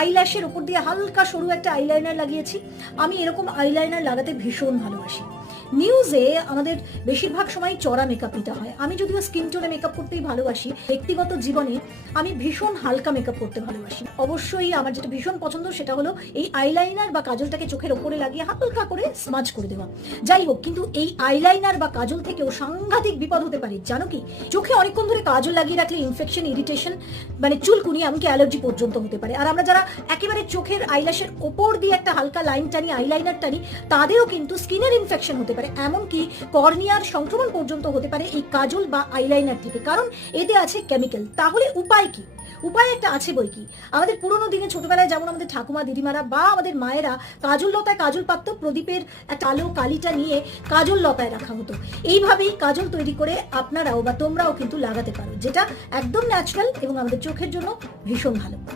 আইল্যাশের উপর দিয়ে হালকা সরু একটা আইলাইনার লাগিয়েছি। আমি এরকম আইলাইনার লাগাতে ভীষণ ভালোবাসি। নিউজে আমাদের বেশিরভাগ সময় চড়া মেকআপ নিতে হয়। আমি যদিও স্কিন টোনে মেকআপ করতেই ভালোবাসি, ব্যক্তিগত জীবনে আমি ভীষণ হালকা মেকআপ করতে ভালোবাসি। অবশ্যই আমার যেটা ভীষণ পছন্দ সেটা হলো এই আইলাইনার বা কাজলটাকে চোখের ওপরে লাগিয়ে হালকা করে স্মাজ করে দেওয়া। যাই হোক, কিন্তু এই আইলাইনার বা কাজল থেকেও সাংঘাতিক বিপদ হতে পারে জানো কি? চোখে অনেকক্ষণ ধরে কাজল লাগিয়ে রাখলে ইনফেকশন, ইরিটেশন, মানে চুলকুনি, এমনকি অ্যালার্জি পর্যন্ত হতে পারে। আর আমরা যারা একেবারে চোখের আইল্যাশের ওপর দিয়ে একটা হালকা লাইন টানি, আইলাইনার টানি, তাদেরও কিন্তু স্কিনের ইনফেকশন হতে পারে, এমনকি কর্নিয়ার সংক্রমণ পর্যন্ত হতে পারে এই কাজল বা আইলাইনার থেকে, কারণ এতে আছে কেমিক্যাল। তাহলে উপায় কি? উপায় একটা আছে বই কি। আমাদের পুরোনো দিনে ছোটবেলায় যেমন আমাদের ঠাকুমা, দিদিমারা বা আমাদের মায়েরা কাজল লতায় কাজল পাতত, প্রদীপের একটা আলো কালিটা নিয়ে কাজল লতায় রাখা হতো। এইভাবেই কাজল তৈরি করে আপনারাও বা তোমরাও কিন্তু লাগাতে পারো, যেটা একদম ন্যাচারাল এবং আমাদের চোখের জন্য ভীষণ ভালো।